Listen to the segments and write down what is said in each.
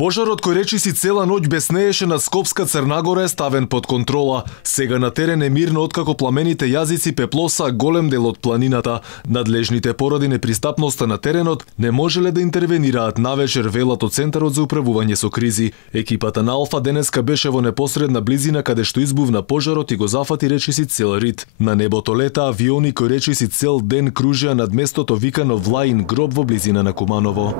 Пожарот кој речиси цела ноќ беснееше над Скопска Црна Гора е ставен под контрола. Сега на терен е мирно откако пламените јазици пеплоса голем дел од планината. Надлежните поради непристапноста на теренот не можеле да интервенираат навечер, велат од Центарот за управување со кризи. Екипата на Алфа денеска беше во непосредна близина каде што избувна пожарот и го зафати речиси цел рид. На небото лета авиони кои речиси цел ден кружеа над местото викано Влаин гроб во близина на Куманово.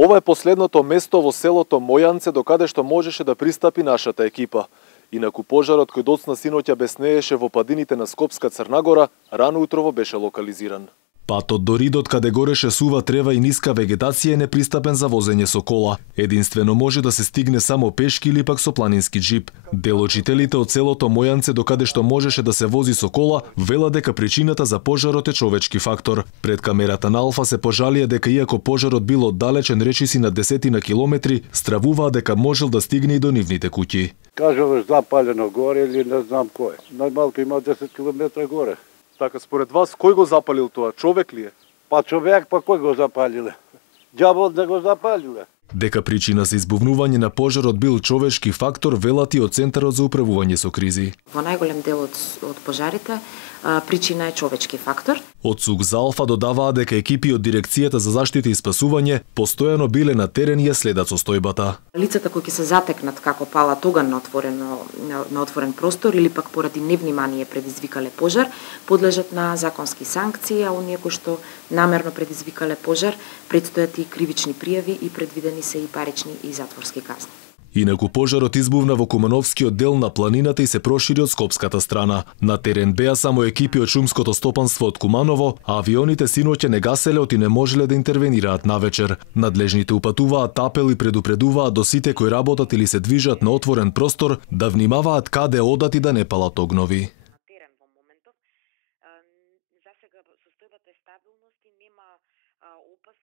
Ова е последното место во селото Мојанце до каде што можеше да пристапи нашата екипа. Инаку пожарот кој доцна синоќа беснееше во падините на Скопска Црна Гора, рано утрово беше локализиран. Патот до ридот каде гореше сува трева и ниска вегетација е непристапен за возење со кола. Единствено може да се стигне само пешки или пак со планински джип. Дел од жителите од селото Мојанце до каде што можеше да се вози со кола, вела дека причината за пожарот е човечки фактор. Пред камерата на Алфа се пожалија дека иако пожарот бил оддалечен речиси на десетина километри, стравуваа дека можел да стигне и до нивните куќи. Кажуваш запалено горе или не знам кој. Најмалку има 10 километра горе. Така, според вас, кој го запалил тоа? Човек ли е? Па човек, па кој го запалиле? Ѓавол да го запалиле. Дека причина за избувнување на пожарот бил човечки фактор, велат и од Центарот за управување со кризи. Во најголем дел од пожарите причина е човечки фактор. Од СУК за Алфа додаваа дека екипи од Дирекцијата за заштита и спасување постојано биле на терен и ја следат состојбата. Лицата кои ќе се затекнат како палат оган на отворен простор или пак поради невнимание предизвикале пожар, подлежат на законски санкции, а оние кои што намерно предизвикале пожар, предстојат и кривични пријави и предвидени се и парични и затворски казни. Инаку пожарот избувна во Кумановскиот дел на планината и се прошири од скопската страна. На терен беа само екипи од шумското стопанство од Куманово, а авионите синоќа не гаселе оти не можеле да интервенираат навечер. Надлежните упатуваат апел и предупредуваат до сите кои работат или се движат на отворен простор да внимаваат каде одат и да не палат огнови.